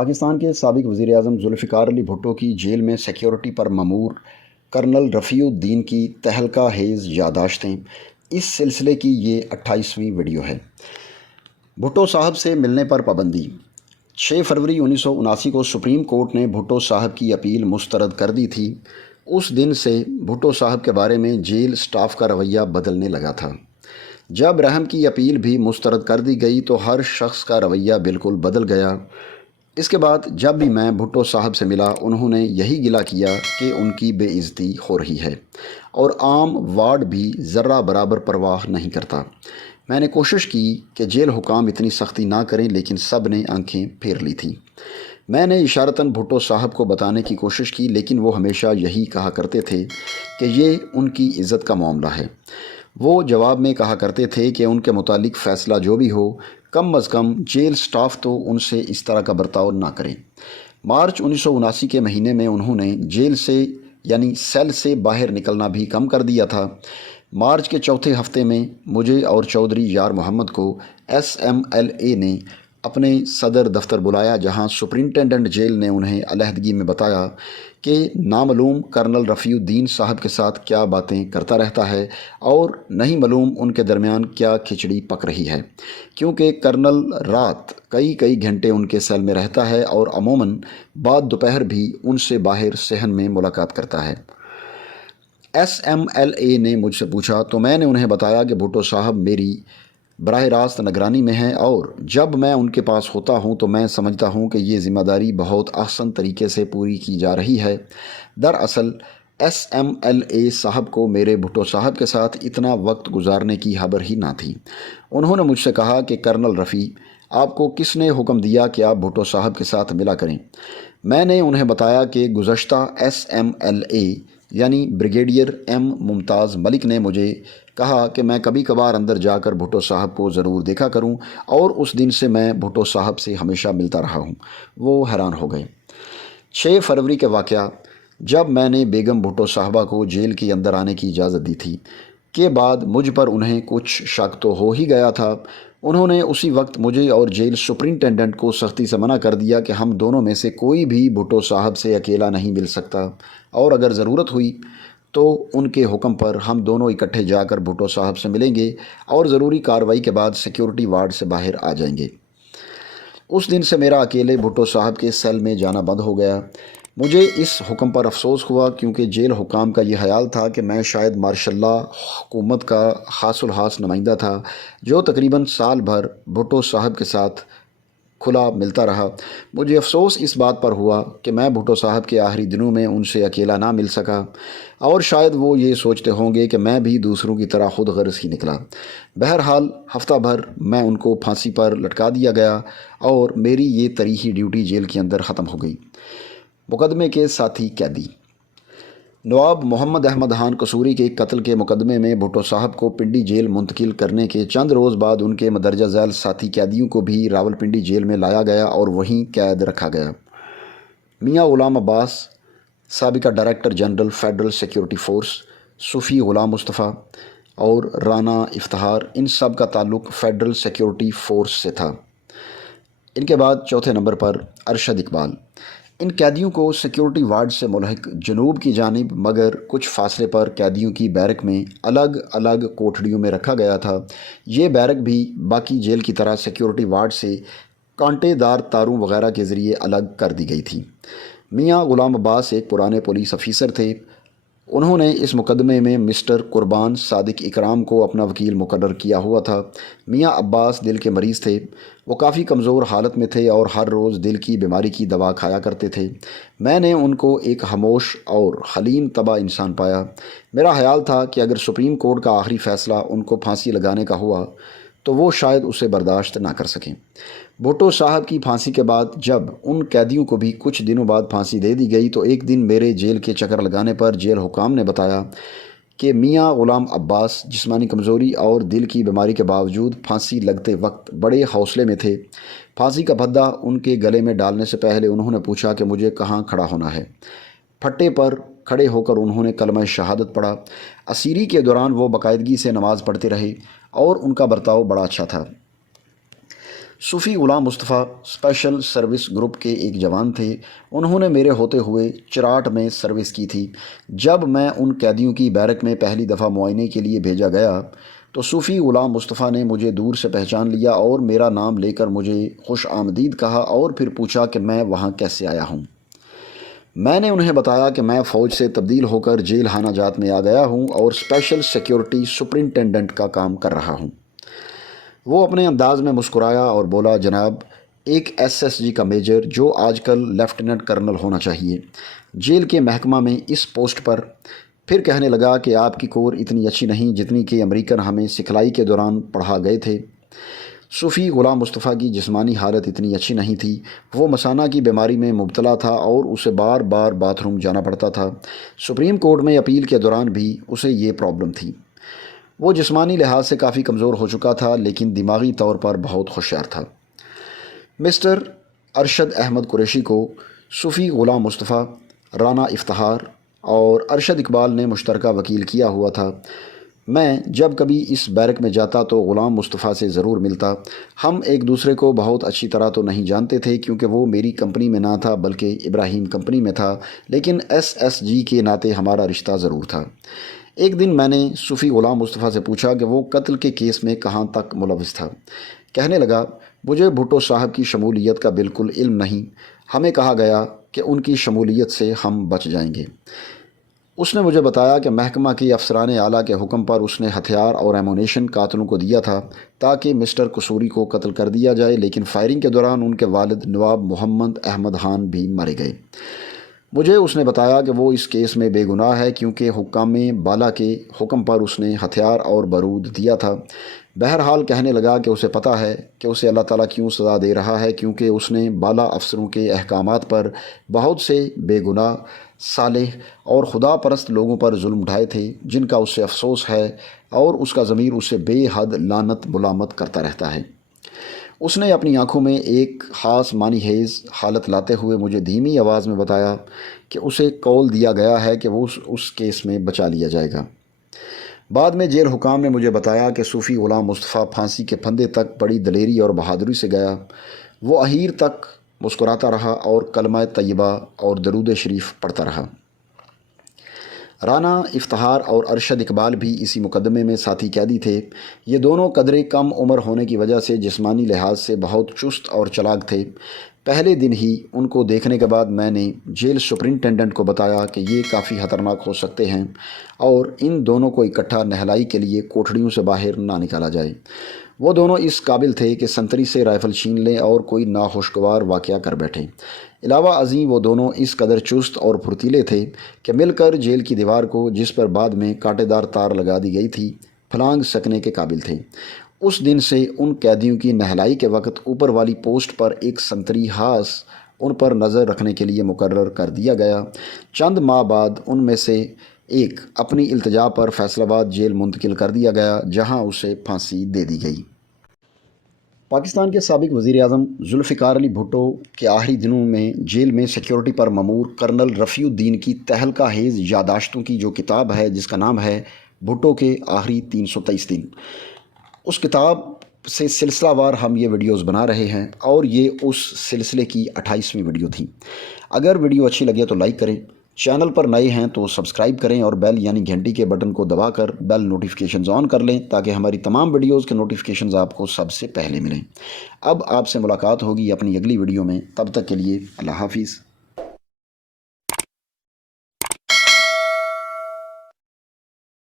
پاکستان کے سابق وزیر اعظم ذوالفقار علی بھٹو کی جیل میں سیکیورٹی پر مامور کرنل رفیع الدین کی تہلکہ خیز یادداشتیں، اس سلسلے کی یہ 28ویں ویڈیو ہے۔ بھٹو صاحب سے ملنے پر پابندی۔ 6 فروری 1979 کو سپریم کورٹ نے بھٹو صاحب کی اپیل مسترد کر دی تھی۔ اس دن سے بھٹو صاحب کے بارے میں جیل سٹاف کا رویہ بدلنے لگا تھا۔ جب رحم کی اپیل بھی مسترد کر دی گئی تو ہر شخص کا رویہ بالکل بدل گیا۔ اس کے بعد جب بھی میں بھٹو صاحب سے ملا، انہوں نے یہی گلہ کیا کہ ان کی بے عزتی ہو رہی ہے اور عام وارڈ بھی ذرہ برابر پرواہ نہیں کرتا۔ میں نے کوشش کی کہ جیل حکام اتنی سختی نہ کریں، لیکن سب نے آنکھیں پھیر لی تھیں۔ میں نے اشارتاً بھٹو صاحب کو بتانے کی کوشش کی، لیکن وہ ہمیشہ یہی کہا کرتے تھے کہ یہ ان کی عزت کا معاملہ ہے۔ وہ جواب میں کہا کرتے تھے کہ ان کے متعلق فیصلہ جو بھی ہو، کم از کم جیل سٹاف تو ان سے اس طرح کا برتاؤ نہ کریں۔ مارچ 1979 کے مہینے میں انہوں نے جیل سے یعنی سیل سے باہر نکلنا بھی کم کر دیا تھا۔ مارچ کے چوتھے ہفتے میں مجھے اور چودھری یار محمد کو SMLA نے اپنے صدر دفتر بلایا، جہاں سپرنٹینڈنٹ جیل نے انہیں علیحدگی میں بتایا کہ نامعلوم کرنل رفیع الدین صاحب کے ساتھ کیا باتیں کرتا رہتا ہے اور نہیں معلوم ان کے درمیان کیا کھچڑی پک رہی ہے، کیونکہ کرنل رات کئی گھنٹے ان کے سیل میں رہتا ہے اور عموماً بعد دوپہر بھی ان سے باہر صحن میں ملاقات کرتا ہے۔ SMLA نے مجھ سے پوچھا تو میں نے انہیں بتایا کہ بھٹو صاحب میری براہ راست نگرانی میں ہیں اور جب میں ان کے پاس ہوتا ہوں تو میں سمجھتا ہوں کہ یہ ذمہ داری بہت احسن طریقے سے پوری کی جا رہی ہے۔ دراصل SMLA صاحب کو میرے بھٹو صاحب کے ساتھ اتنا وقت گزارنے کی خبر ہی نہ تھی۔ انہوں نے مجھ سے کہا کہ کرنل رفیع، آپ کو کس نے حکم دیا کہ آپ بھٹو صاحب کے ساتھ ملا کریں؟ میں نے انہیں بتایا کہ گزشتہ SMLA یعنی بریگیڈیئر ممتاز ملک نے مجھے کہا کہ میں کبھی کبھار اندر جا کر بھٹو صاحب کو ضرور دیکھا کروں، اور اس دن سے میں بھٹو صاحب سے ہمیشہ ملتا رہا ہوں۔ وہ حیران ہو گئے۔ 6 فروری کے واقعہ، جب میں نے بیگم بھٹو صاحبہ کو جیل کے اندر آنے کی اجازت دی تھی کے بعد مجھ پر انہیں کچھ شک تو ہو ہی گیا تھا۔ انہوں نے اسی وقت مجھے اور جیل سپرنٹینڈنٹ کو سختی سے منع کر دیا کہ ہم دونوں میں سے کوئی بھی بھٹو صاحب سے اکیلا نہیں مل سکتا، اور اگر ضرورت ہوئی تو ان کے حکم پر ہم دونوں اکٹھے جا کر بھٹو صاحب سے ملیں گے اور ضروری کارروائی کے بعد سیکیورٹی وارڈ سے باہر آ جائیں گے۔ اس دن سے میرا اکیلے بھٹو صاحب کے سیل میں جانا بند ہو گیا۔ مجھے اس حکم پر افسوس ہوا، کیونکہ جیل حکام کا یہ خیال تھا کہ میں شاید مارشل لا حکومت کا خاص الخاص نمائندہ تھا، جو تقریباً سال بھر بھٹو صاحب کے ساتھ کھلا ملتا رہا۔ مجھے افسوس اس بات پر ہوا کہ میں بھٹو صاحب کے آخری دنوں میں ان سے اکیلا نہ مل سکا، اور شاید وہ یہ سوچتے ہوں گے کہ میں بھی دوسروں کی طرح خود غرض ہی نکلا۔ بہرحال ہفتہ بھر میں ان کو پھانسی پر لٹکا دیا گیا اور میری یہ تاریخی ڈیوٹی جیل کے اندر ختم ہو گئی۔ مقدمے کے ساتھی قیدی۔ نواب محمد احمد خان قصوری کے قتل کے مقدمے میں بھٹو صاحب کو پنڈی جیل منتقل کرنے کے چند روز بعد ان کے مندرجہ ذیل ساتھی قیدیوں کو بھی راولپنڈی جیل میں لایا گیا اور وہیں قید رکھا گیا۔ میاں غلام عباس، سابقہ director general federal security force, Sufi Ghulam Mustafa اور رانا افتخار، ان سب کا تعلق فیڈرل سیکیورٹی فورس سے تھا۔ ان کے بعد چوتھے نمبر پر ارشد اقبال۔ ان قیدیوں کو سیکیورٹی وارڈ سے ملحق جنوب کی جانب مگر کچھ فاصلے پر قیدیوں کی بیرک میں الگ الگ کوٹھڑیوں میں رکھا گیا تھا۔ یہ بیرک بھی باقی جیل کی طرح سیکیورٹی وارڈ سے کانٹے دار تاروں وغیرہ کے ذریعے الگ کر دی گئی تھی۔ میاں غلام عباس ایک پرانے پولیس افیسر تھے۔ انہوں نے اس مقدمے میں مسٹر قربان صادق اکرام کو اپنا وکیل مقرر کیا ہوا تھا۔ میاں عباس دل کے مریض تھے۔ وہ کافی کمزور حالت میں تھے اور ہر روز دل کی بیماری کی دوا کھایا کرتے تھے۔ میں نے ان کو ایک خاموش اور حلیم طبع انسان پایا۔ میرا خیال تھا کہ اگر سپریم کورٹ کا آخری فیصلہ ان کو پھانسی لگانے کا ہوا تو وہ شاید اسے برداشت نہ کر سکیں۔ بھٹو صاحب کی پھانسی کے بعد جب ان قیدیوں کو بھی کچھ دنوں بعد پھانسی دے دی گئی تو ایک دن میرے جیل کے چکر لگانے پر جیل حکام نے بتایا کہ میاں غلام عباس جسمانی کمزوری اور دل کی بیماری کے باوجود پھانسی لگتے وقت بڑے حوصلے میں تھے۔ پھانسی کا پھندا ان کے گلے میں ڈالنے سے پہلے انہوں نے پوچھا کہ مجھے کہاں کھڑا ہونا ہے۔ پھٹے پر کھڑے ہو کر انہوں نے کلمہ شہادت پڑھا۔ اسیری کے دوران وہ باقاعدگی سے نماز پڑھتے رہے اور ان کا برتاؤ بڑا اچھا تھا۔ صوفی غلام مصطفیٰ اسپیشل سروس گروپ کے ایک جوان تھے۔ انہوں نے میرے ہوتے ہوئے چراٹ میں سروس کی تھی۔ جب میں ان قیدیوں کی بیرک میں پہلی دفعہ معائنے کے لیے بھیجا گیا تو صوفی غلام مصطفیٰ نے مجھے دور سے پہچان لیا اور میرا نام لے کر مجھے خوش آمدید کہا اور پھر پوچھا کہ میں وہاں کیسے آیا ہوں۔ میں نے انہیں بتایا کہ میں فوج سے تبدیل ہو کر جیل خانہ جات میں آ گیا ہوں اور اسپیشل سیکیورٹی سپرنٹینڈنٹ کا کام کر رہا ہوں۔ وہ اپنے انداز میں مسکرایا اور بولا، جناب، ایک SSG کا میجر جو آج کل لیفٹیننٹ کرنل ہونا چاہیے، جیل کے محکمہ میں اس پوسٹ پر۔ پھر کہنے لگا کہ آپ کی کور اتنی اچھی نہیں جتنی کہ امریکن ہمیں سکھلائی کے دوران پڑھا گئے تھے۔ صوفی غلام مصطفیٰ کی جسمانی حالت اتنی اچھی نہیں تھی۔ وہ مثانہ کی بیماری میں مبتلا تھا اور اسے بار بار باتھ روم جانا پڑتا تھا۔ سپریم کورٹ میں اپیل کے دوران بھی اسے یہ پرابلم تھی۔ وہ جسمانی لحاظ سے کافی کمزور ہو چکا تھا لیکن دماغی طور پر بہت ہوشیار تھا۔ مسٹر ارشد احمد قریشی کو صوفی غلام مصطفیٰ، رانا افتخار اور ارشد اقبال نے مشترکہ وکیل کیا ہوا تھا۔ میں جب کبھی اس بیرک میں جاتا تو غلام مصطفیٰ سے ضرور ملتا۔ ہم ایک دوسرے کو بہت اچھی طرح تو نہیں جانتے تھے کیونکہ وہ میری کمپنی میں نہ تھا بلکہ ابراہیم کمپنی میں تھا، لیکن SSG کے ناطے ہمارا رشتہ ضرور تھا۔ ایک دن میں نے صوفی غلام مصطفیٰ سے پوچھا کہ وہ قتل کے کیس میں کہاں تک ملوث تھا۔ کہنے لگا، مجھے بھٹو صاحب کی شمولیت کا بالکل علم نہیں، ہمیں کہا گیا کہ ان کی شمولیت سے ہم بچ جائیں گے۔ اس نے مجھے بتایا کہ محکمہ کے افسران اعلیٰ کے حکم پر اس نے ہتھیار اور ایمونیشن قاتلوں کو دیا تھا تاکہ مسٹر قصوری کو قتل کر دیا جائے، لیکن فائرنگ کے دوران ان کے والد نواب محمد احمد خان بھی مارے گئے۔ مجھے اس نے بتایا کہ وہ اس کیس میں بے گناہ ہے کیونکہ حکام بالا کے حکم پر اس نے ہتھیار اور بارود دیا تھا۔ بہرحال کہنے لگا کہ اسے پتہ ہے کہ اسے اللہ تعالیٰ کیوں سزا دے رہا ہے، کیونکہ اس نے بالا افسروں کے احکامات پر بہت سے بے گناہ، صالح اور خدا پرست لوگوں پر ظلم اٹھائے تھے جن کا اس سے افسوس ہے اور اس کا ضمیر اسے بے حد لعنت ملامت کرتا رہتا ہے۔ اس نے اپنی آنکھوں میں ایک خاص معنی خیز حالت لاتے ہوئے مجھے دھیمی آواز میں بتایا کہ اسے قول دیا گیا ہے کہ وہ اس کیس میں بچا لیا جائے گا۔ بعد میں جیل حکام نے مجھے بتایا کہ صوفی غلام مصطفیٰ پھانسی کے پھندے تک بڑی دلیری اور بہادری سے گیا۔ وہ اخیر تک مسکراتا رہا اور کلمہ طیبہ اور درود شریف پڑھتا رہا۔ رانا افتخار اور ارشد اقبال بھی اسی مقدمے میں ساتھی قیدی تھے۔ یہ دونوں قدرے کم عمر ہونے کی وجہ سے جسمانی لحاظ سے بہت چست اور چالاک تھے۔ پہلے دن ہی ان کو دیکھنے کے بعد میں نے جیل سپرنٹینڈنٹ کو بتایا کہ یہ کافی خطرناک ہو سکتے ہیں اور ان دونوں کو اکٹھا نہلائی کے لیے کوٹھڑیوں سے باہر نہ نکالا جائے۔ وہ دونوں اس قابل تھے کہ سنتری سے رائفل چھین لیں اور کوئی ناخوشگوار واقعہ کر بیٹھیں۔ علاوہ ازیں وہ دونوں اس قدر چست اور پھرتیلے تھے کہ مل کر جیل کی دیوار کو، جس پر بعد میں کانٹے دار تار لگا دی گئی تھی، پھلانگ سکنے کے قابل تھے۔ اس دن سے ان قیدیوں کی نہلائی کے وقت اوپر والی پوسٹ پر ایک سنتری خاص ان پر نظر رکھنے کے لیے مقرر کر دیا گیا۔ چند ماہ بعد ان میں سے ایک اپنی التجا پر فیصل آباد جیل منتقل کر دیا گیا جہاں اسے پھانسی دے دی گئی۔ پاکستان کے سابق وزیر اعظم ذوالفقار علی بھٹو کے آخری دنوں میں جیل میں سیکیورٹی پر مامور کرنل رفیع الدین کی تہلکہ خیز یادداشتوں کی جو کتاب ہے جس کا نام ہے بھٹو کے آخری 323 دن، اس کتاب سے سلسلہ وار ہم یہ ویڈیوز بنا رہے ہیں اور یہ اس سلسلے کی 28ویں ویڈیو تھی۔ اگر ویڈیو اچھی لگے تو لائک کریں، چینل پر نئے ہیں تو سبسکرائب کریں اور بیل یعنی گھنٹی کے بٹن کو دبا کر بیل نوٹیفیکیشنز آن کر لیں تاکہ ہماری تمام ویڈیوز کے نوٹیفیکیشنز آپ کو سب سے پہلے ملیں۔ اب آپ سے ملاقات ہوگی اپنی اگلی ویڈیو میں، تب تک کے لیے اللہ حافظ۔